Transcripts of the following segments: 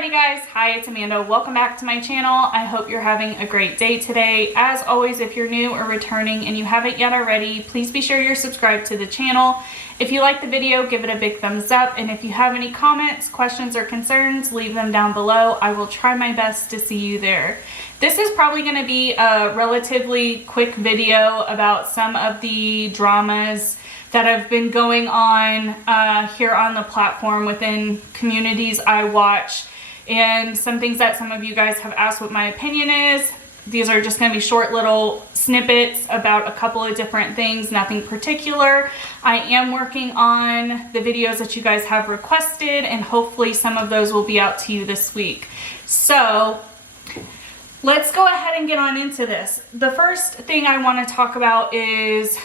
Alrighty guys, hi, it's Amanda. Welcome back to my channel. I hope you're having a great day today. As always, if you're new or returning and you haven't yet already, please be sure you're subscribed to the channel. If you like the video, give it a big thumbs up. And if you have any comments, questions, or concerns, leave them down below. I will try my best to see you there. This is probably going to be a relatively quick video about some of the dramas that have been going on here on the platform within communities I watch, and some things that some of you guys have asked what my opinion is. These are just going to be short little snippets about a couple of different things, nothing particular. I am working on the videos that you guys have requested, and hopefully some of those will be out to you this week. So let's go ahead and get on into this. The first thing I want to talk about is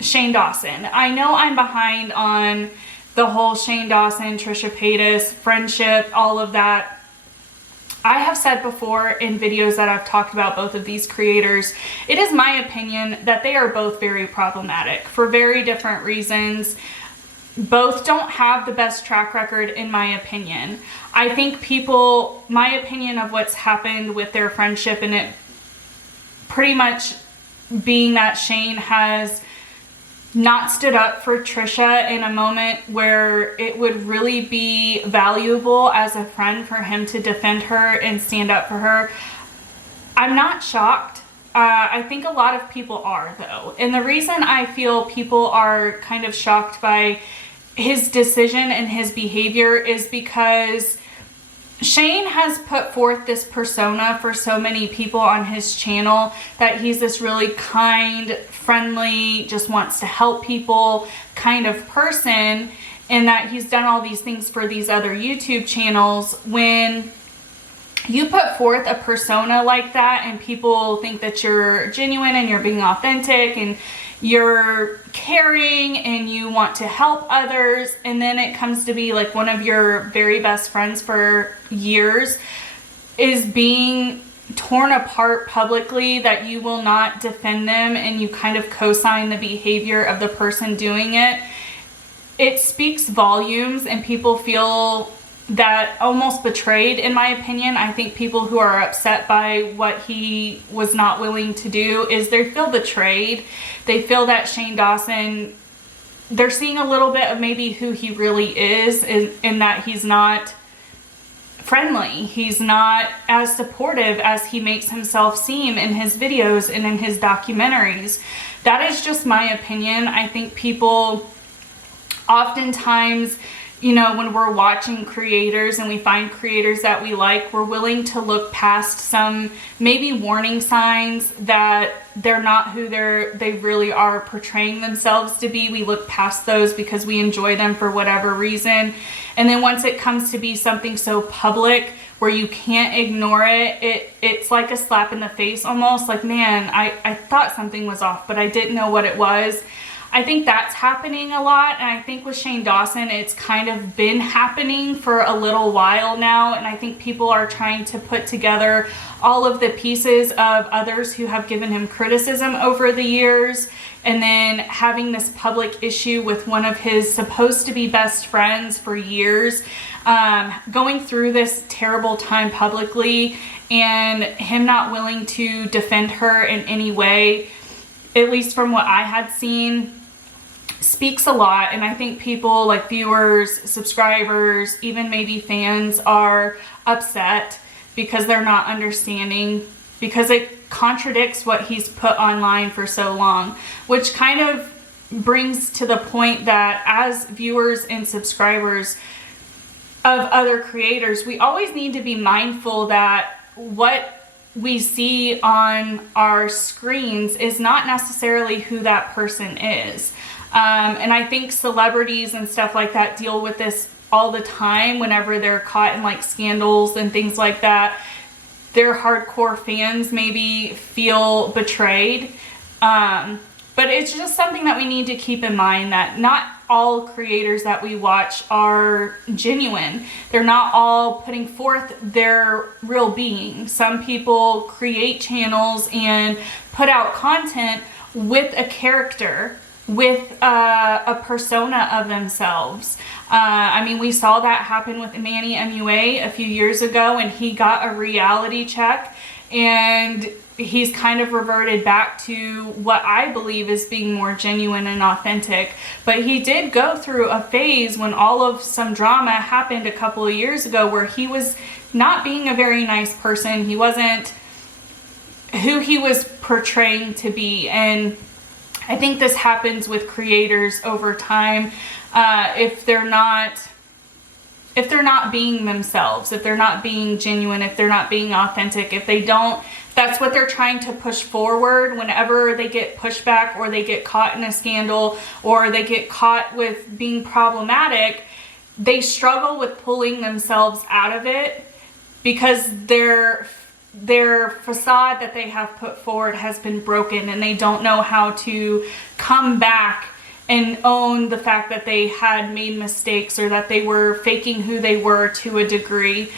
Shane Dawson. I know I'm behind on the whole Shane Dawson, Trisha friendship, all of that. I have said before in videos that I've talked about both of these creators, it is my opinion that they are both very problematic for very different reasons. Both don't have the best track record in my opinion. I think my opinion of what's happened with their friendship, and it pretty much being that Shane has not stood up for Trisha in a moment where it would really be valuable as a friend for him to defend her and stand up for her. I'm not shocked. I think a lot of people are though. And the reason I feel people are kind of shocked by his decision and his behavior is because Shane has put forth this persona for so many people on his channel that he's this really kind, friendly, just wants to help people kind of person, and that he's done all these things for these other YouTube channels. When you put forth a persona like that and people think that you're genuine and you're being authentic and you're caring and you want to help others, and then it comes to be like one of your very best friends for years is being torn apart publicly, that you will not defend them and you kind of co-sign the behavior of the person doing it, it speaks volumes, and people feel that almost betrayed, in my opinion. I think people who are upset by what he was not willing to do is they feel betrayed. They feel that Shane Dawson, they're seeing a little bit of maybe who he really is in that he's not friendly. He's not as supportive as he makes himself seem in his videos and in his documentaries. That is just my opinion. I think people oftentimes, you know, when we're watching creators and we find creators that we like, we're willing to look past some maybe warning signs that they're not who they really are portraying themselves to be. We look past those because we enjoy them for whatever reason. And then once it comes to be something so public where you can't ignore it, it's like a slap in the face almost. Like, man, I thought something was off, but I didn't know what it was. I think that's happening a lot, and I think with Shane Dawson, it's kind of been happening for a little while now, and I think people are trying to put together all of the pieces of others who have given him criticism over the years, and then having this public issue with one of his supposed to be best friends for years, going through this terrible time publicly, and him not willing to defend her in any way, at least from what I had seen, speaks a lot. And I think people like viewers, subscribers, even maybe fans are upset because they're not understanding, because it contradicts what he's put online for so long, which kind of brings to the point that as viewers and subscribers of other creators, we always need to be mindful that what we see on our screens is not necessarily who that person is. And I think celebrities and stuff like that deal with this all the time whenever they're caught in like scandals and things like that. Their hardcore fans maybe feel betrayed. But it's just something that we need to keep in mind, that not all creators that we watch are genuine. They're not all putting forth their real being. Some people create channels and put out content with a character, with a persona of themselves. I mean, we saw that happen with Manny MUA a few years ago, and he got a reality check, and he's kind of reverted back to what I believe is being more genuine and authentic. But he did go through a phase when some drama happened a couple of years ago where he was not being a very nice person. He wasn't who he was portraying to be. And I think this happens with creators over time. If they're not being themselves, if they're not being genuine, if they're not being authentic, if they don't, that's what they're trying to push forward. Whenever they get pushback, or they get caught in a scandal, or they get caught with being problematic, they struggle with pulling themselves out of it, because their facade that they have put forward has been broken, and they don't know how to come back and own the fact that they had made mistakes, or that they were faking who they were to a degree.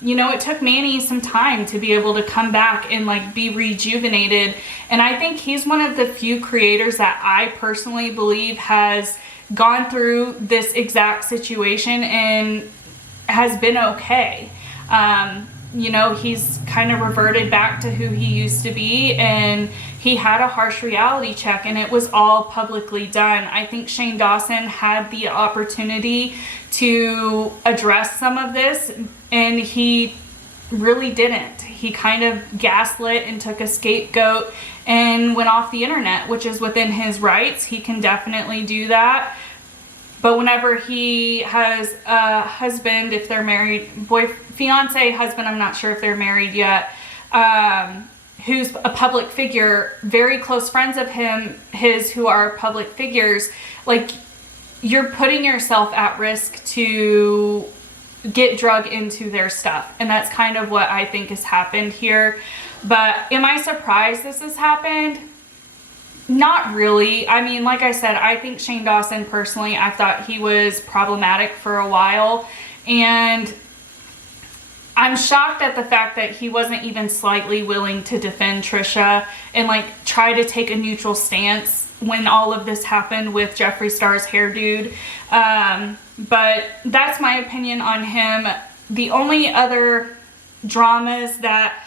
You know, it took Manny some time to be able to come back and like be rejuvenated. And I think he's one of the few creators that I personally believe has gone through this exact situation and has been okay. You know, he's kind of reverted back to who he used to be, and he had a harsh reality check, and it was all publicly done. I think Shane Dawson had the opportunity to address some of this, and he really didn't. He kind of gaslit and took a scapegoat and went off the internet, which is within his rights. He can definitely do that. But whenever he has a husband, if they're married, fiance, husband, I'm not sure if they're married yet, who's a public figure, very close friends of his who are public figures, like, you're putting yourself at risk to get drug into their stuff. And that's kind of what I think has happened here. But am I surprised this has happened? Not really. I mean, like I said, I think Shane Dawson, personally, I thought he was problematic for a while. And I'm shocked at the fact that he wasn't even slightly willing to defend Trisha and like try to take a neutral stance when all of this happened with Jeffree Star's hair dude. But that's my opinion on him. The only other dramas that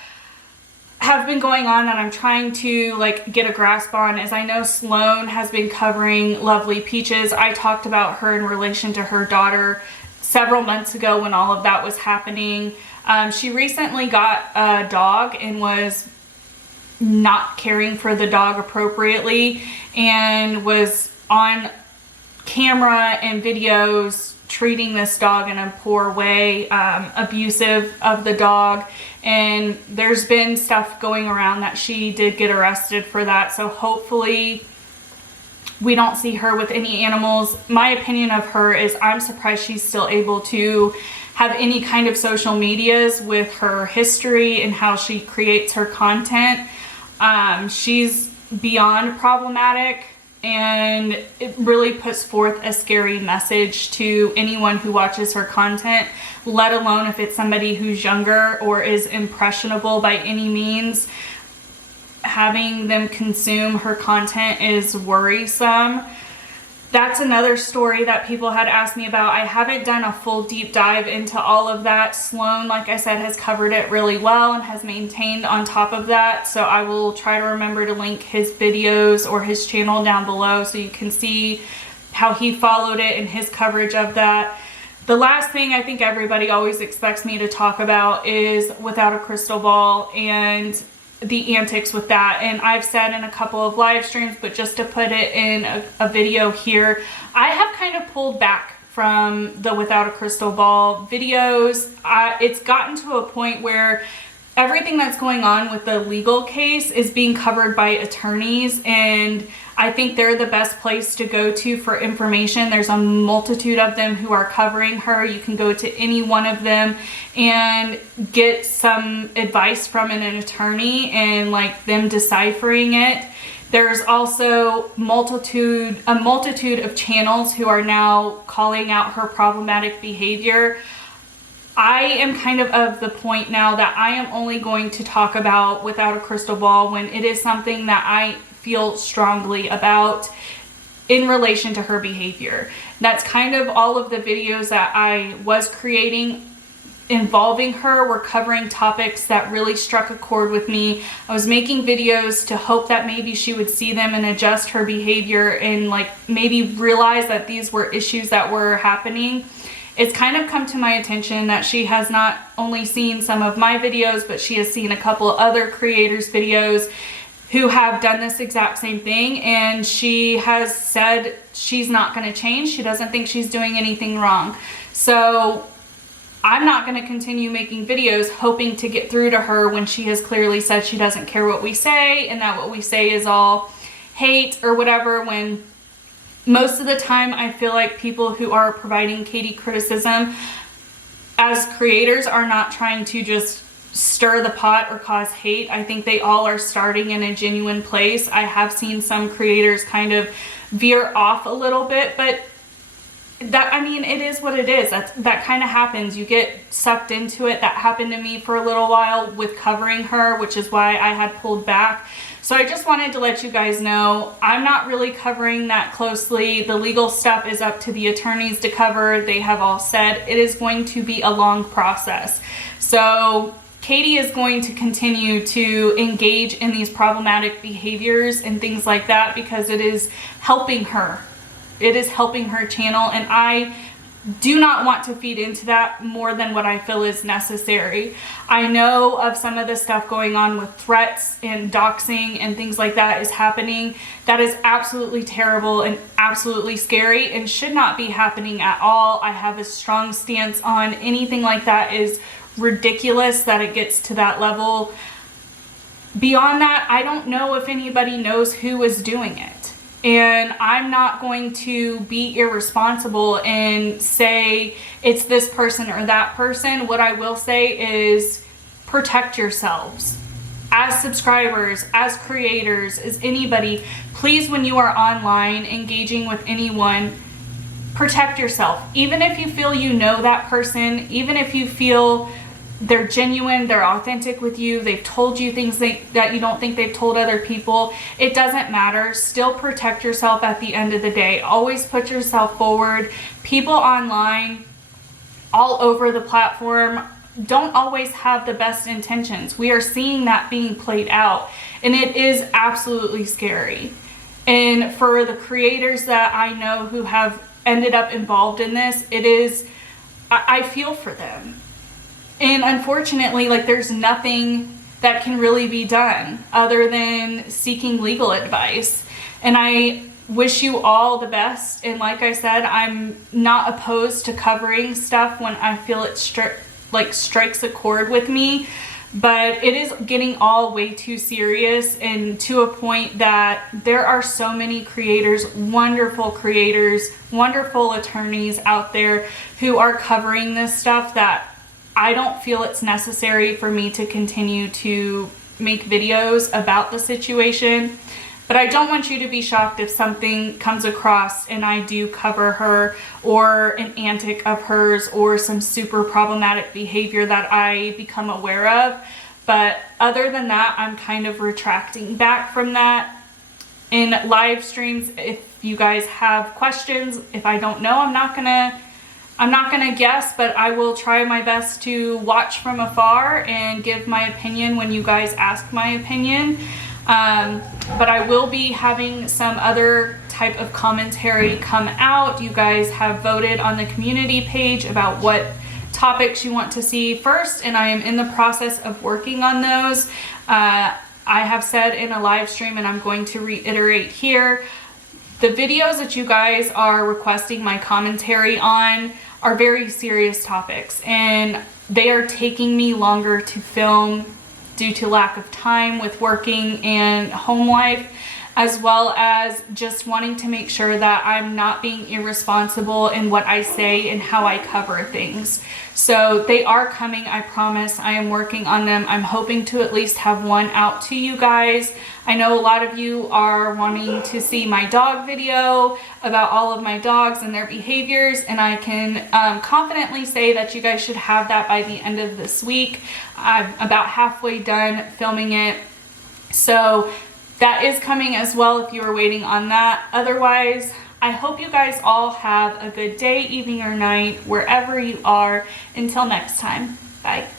have been going on that I'm trying to like get a grasp on is, I know Sloan has been covering Lovely Peaches. I talked about her in relation to her daughter several months ago when all of that was happening. She recently got a dog and was not caring for the dog appropriately, and was on camera and videos treating this dog in a poor way, abusive of the dog. And there's been stuff going around that she did get arrested for that. So hopefully we don't see her with any animals. My opinion of her is, I'm surprised she's still able to have any kind of social medias with her history and how she creates her content. She's beyond problematic, and it really puts forth a scary message to anyone who watches her content, let alone if it's somebody who's younger or is impressionable by any means. Having them consume her content is worrisome. That's another story that people had asked me about. I haven't done a full deep dive into all of that. Sloan, like I said, has covered it really well and has maintained on top of that. So I will try to remember to link his videos or his channel down below so you can see how he followed it and his coverage of that. The last thing I think everybody always expects me to talk about is Without a Crystal Ball and the antics with that. And I've said in a couple of live streams, but just to put it in a video here, I have kind of pulled back from the Without a Crystal Ball videos. It's gotten to a point where everything that's going on with the legal case is being covered by attorneys, and I think they're the best place to go to for information. There's a multitude of them who are covering her. You can go to any one of them and get some advice from an attorney and like them deciphering it. There's also a multitude of channels who are now calling out her problematic behavior. I am kind of the point now that I am only going to talk about Without a Crystal Ball when it is something that I feel strongly about. in relation to her behavior. That's kind of all of the videos that I was creating involving her were covering topics that really struck a chord with me. I was making videos to hope that maybe she would see them and adjust her behavior and like maybe realize that these were issues that were happening. It's kind of come to my attention that she has not only seen some of my videos, but she has seen a couple other creators' videos who have done this exact same thing, and she has said she's not going to change. She doesn't think she's doing anything wrong. So I'm not going to continue making videos hoping to get through to her when she has clearly said she doesn't care what we say and that what we say is all hate or whatever, when most of the time I feel like people who are providing Katie criticism as creators are not trying to just stir the pot or cause hate. I think they all are starting in a genuine place. I have seen some creators kind of veer off a little bit, but that, I mean, it is what it is. That kind of happens. You get sucked into it. That happened to me for a little while with covering her, which is why I had pulled back. So I just wanted to let you guys know I'm not really covering that closely. The legal stuff is up to the attorneys to cover. They have all said it is going to be a long process. So Katie is going to continue to engage in these problematic behaviors and things like that because it is helping her. It is helping her channel, and I do not want to feed into that more than what I feel is necessary. I know of some of the stuff going on with threats and doxing and things like that is happening. That is absolutely terrible and absolutely scary and should not be happening at all. I have a strong stance on anything like that is ridiculous that it gets to that level. Beyond that, I don't know if anybody knows who is doing it. And I'm not going to be irresponsible and say it's this person or that person. What I will say is protect yourselves. As subscribers, as creators, as anybody, please, when you are online engaging with anyone, protect yourself. Even if you feel you know that person, even if you feel they're genuine, they're authentic with you, they've told you things that you don't think they've told other people, it doesn't matter. Still protect yourself at the end of the day. Always put yourself forward. People online, all over the platform, don't always have the best intentions. We are seeing that being played out, and it is absolutely scary. And for the creators that I know who have ended up involved in this, I feel for them. And unfortunately, like, there's nothing that can really be done other than seeking legal advice. And I wish you all the best. And like I said, I'm not opposed to covering stuff when I feel it strikes a chord with me. But it is getting all way too serious, and to a point that there are so many creators, wonderful attorneys out there who are covering this stuff that I don't feel it's necessary for me to continue to make videos about the situation. But I don't want you to be shocked if something comes across and I do cover her, or an antic of hers, or some super problematic behavior that I become aware of. But other than that, I'm kind of retracting back from that. In live streams, if you guys have questions, if I don't know, I'm not gonna guess, but I will try my best to watch from afar and give my opinion when you guys ask my opinion. But I will be having some other type of commentary come out. You guys have voted on the community page about what topics you want to see first, and I am in the process of working on those. I have said in a live stream, and I'm going to reiterate here, the videos that you guys are requesting my commentary on are very serious topics, and they are taking me longer to film due to lack of time with working and home life, as well as just wanting to make sure that I'm not being irresponsible in what I say and how I cover things. So they are coming, I promise. I am working on them. I'm hoping to at least have one out to you guys. I know a lot of you are wanting to see my dog video about all of my dogs and their behaviors, and I can confidently say that you guys should have that by the end of this week. I'm about halfway done filming it. So that is coming as well if you are waiting on that. Otherwise, I hope you guys all have a good day, evening, or night, wherever you are. Until next time, bye.